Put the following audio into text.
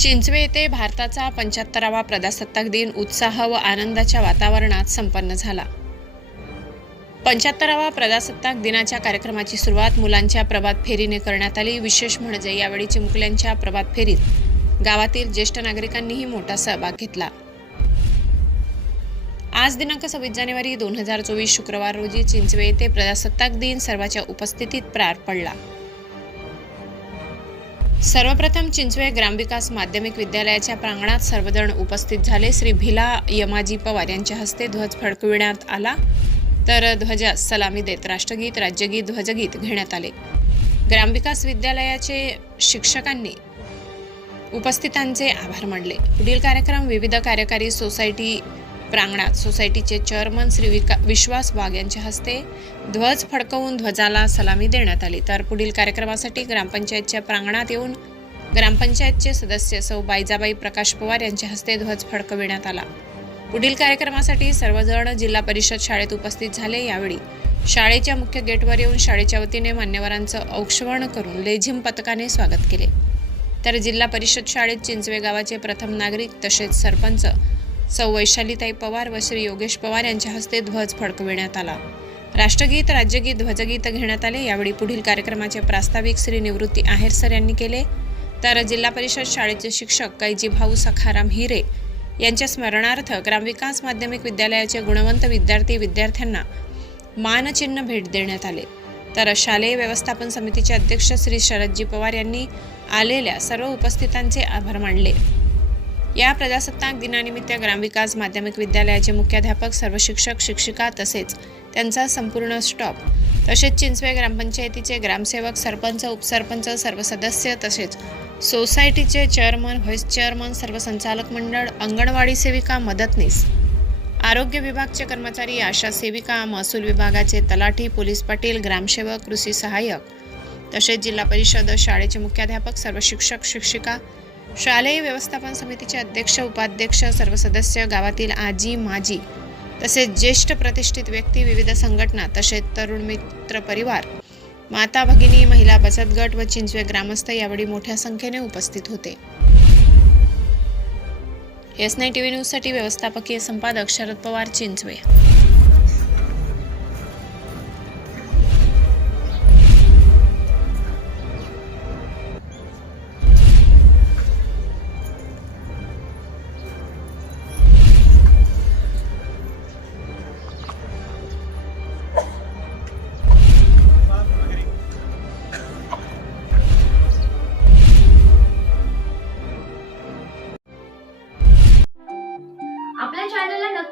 चिंचवे येथे भारताचा पंच्याहत्तरावा प्रजासत्ताक दिन उत्साह व आनंदाच्या वातावरणात संपन्न झाला. पंच्याहत्तरावा प्रजासत्ताक दिनाच्या कार्यक्रमाची सुरुवात मुलांच्या प्रभात फेरीने करण्यात आली. विशेष म्हणजे यावेळी चिमुकल्यांच्या प्रभात फेरीत गावातील ज्येष्ठ नागरिकांनीही मोठा सहभाग घेतला. आज दिनांक सव्वीस जानेवारी दोन हजार चोवीस शुक्रवार रोजी चिंचवे येथे प्रजासत्ताक दिन सर्वांच्या उपस्थितीत पार पडला. सर्वप्रथम चिंचवे ग्रामविकास माध्यमिक विद्यालयाच्या प्रांगणात सर्वजण उपस्थित झाले. श्री भिला यमाजी पवार यांच्या हस्ते ध्वज फडकविण्यात आला. तर ध्वजास सलामी देत राष्ट्रगीत राज्यगीत ध्वजगीत घेण्यात आले. ग्रामविकास विद्यालयाचे शिक्षकांनी उपस्थितांचे आभार मानले. पुढील कार्यक्रम विविध कार्यकारी सोसायटी प्रांगणात सोसायटीचे चेअरमन श्री विका विश्वास वाघ यांच्या हस्ते ध्वज फडकवून ध्वजाला सलामी देण्यात आली. तर पुढील कार्यक्रमासाठी ग्रामपंचायतच्या प्रांगणात येऊन ग्रामपंचायतचे सदस्य सौ बायजाबाई प्रकाश पवार यांच्या हस्ते ध्वज फडकविण्यात आला. पुढील कार्यक्रमासाठी सर्वजण जिल्हा परिषद शाळेत उपस्थित झाले. यावेळी शाळेच्या मुख्य गेटवर येऊन शाळेच्या वतीने मान्यवरांचं औक्षवण करून लेझिम पथकाने स्वागत केले. तर जिल्हा परिषद शाळेत चिंचवे गावाचे प्रथम नागरिक तसेच सरपंच सौ वैशालीताई पवार व श्री योगेश पवार यांच्या हस्ते ध्वज फडकविण्यात आला. राष्ट्रगीत राज्यगीत ध्वजगीत घेण्यात आले. यावेळी पुढील कार्यक्रमाचे प्रास्ताविक श्री निवृत्ती आहेर सर यांनी केले. तर जिल्हा परिषद शाळेचे शिक्षक कैजी भाऊ सखाराम हिरे यांच्या स्मरणार्थ ग्रामविकास माध्यमिक विद्यालयाचे गुणवंत विद्यार्थी विद्यार्थ्यांना मानचिन्ह भेट देण्यात आले. तर शालेय व्यवस्थापन समितीचे अध्यक्ष श्री शरदजी पवार यांनी आलेल्या सर्व उपस्थितांचे आभार मानले. या प्रजासत्ताक दिनानिमित्त ग्रामविकास माध्यमिक विद्यालयाचे मुख्याध्यापक सर्व शिक्षक शिक्षिका तसेच त्यांचा संपूर्ण स्टॉप तसेच चिंचवे ग्रामपंचायतीचे ग्रामसेवक सरपंच उपसरपंच सर्व सदस्य तसेच सोसायटीचे चेअरमन व्हाईस चेअरमन सर्व संचालक मंडळ अंगणवाडी सेविका मदतनीस आरोग्य विभागचे कर्मचारी आशा सेविका महसूल विभागाचे तलाठी पोलीस पाटील ग्रामसेवक कृषी सहाय्यक तसेच जिल्हा परिषद शाळेचे मुख्याध्यापक सर्व शिक्षक शिक्षिका शालेय व्यवस्थापन समितीचे अध्यक्ष उपाध्यक्ष सर्व सदस्य गावातील आजी माजी तसेच ज्येष्ठ प्रतिष्ठित व्यक्ती विविध संघटना तसेच तरुण मित्र परिवार माता भगिनी महिला बचत गट व चिंचवे ग्रामस्थ यावेळी मोठ्या संख्येने उपस्थित होते. एस नाय टी व्ही न्यूजसाठी व्यवस्थापकीय संपादक शरद पवार चिंचवे.